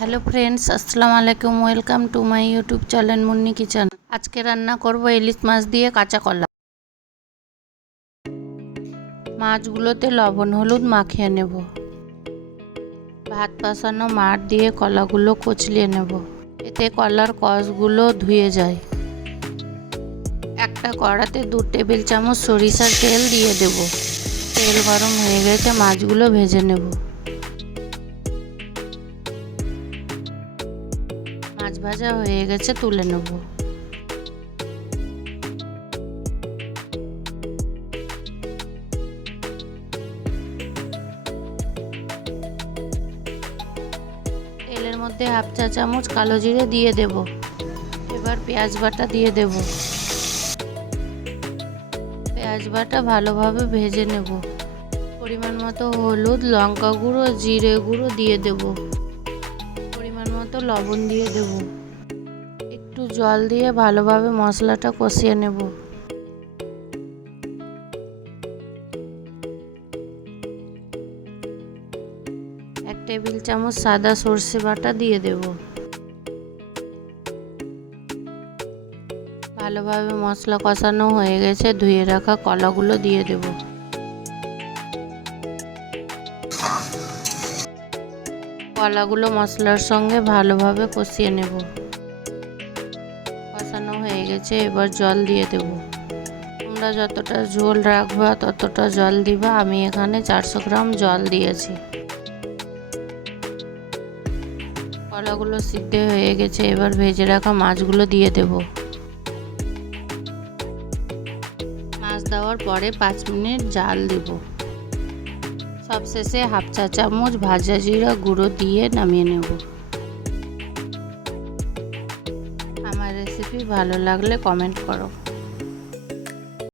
Hello friends, আসসালামু আলাইকুম। Welcome to my YouTube channel Munni kitchen. আজকে রান্না করব ইলিশ মাছ দিয়ে কাঁচা কলা। মাছগুলোতে লবণ হলুদ মাখিয়ে নেব। ভাত বসানো মাঠ দিয়ে কলাগুলো কচলিয়ে নেব, এতে কলার কষগুলো ধুয়ে যায়। একটা কড়াতে 2 টেবিল চামচ সরিষার তেল দিয়ে দেব। তেল গরম হয়ে গেছে, মাছগুলো ভেজে নেব। মাছ ভাজা হয়ে গেছে, তুলে নেব। তেলের মধ্যে হাফ চা চামচ কালো জিরে দিয়ে দেব। এবার পেঁয়াজ বাটা দিয়ে দেব। পেঁয়াজ বাটা ভালোভাবে ভেজে নেব। পরিমাণ মতো হলুদ, লঙ্কা গুঁড়ো, জিরে গুঁড়ো দিয়ে দেব। পরিমাণ মতো লবণ দিয়ে দেব। একটু জল দিয়ে ভালোভাবে মশলাটা কষিয়ে নেব। এক টেবিল চামচ সাদা সর্ষে বাটা দিয়ে দেব। ভালোভাবে মশলা কষানো হয়ে গেছে, ধুয়ে রাখা কলাগুলো দিয়ে দেব। কলাগুলো মশলার সঙ্গে ভালোভাবে কষিয়ে নেব। কষানো হয়ে গেছে, এবার জল দিয়ে দেব। তোমরা যতটা ঝোল রাখবা ততটা জল দিবা। আমি এখানে 400 গ্রাম জল দিয়েছি। কলাগুলো সিদ্ধ হয়ে গেছে, এবার ভেজে রাখা মাছগুলো দিয়ে দেব। মাছ দেওয়ার পরে 5 মিনিট জাল দেব। সবশেষে হাফ চা চামচ ভাজা জিরা গুঁড়ো দিয়ে নামিয়ে নেব। আমার রেসিপি ভালো লাগলে কমেন্ট করো।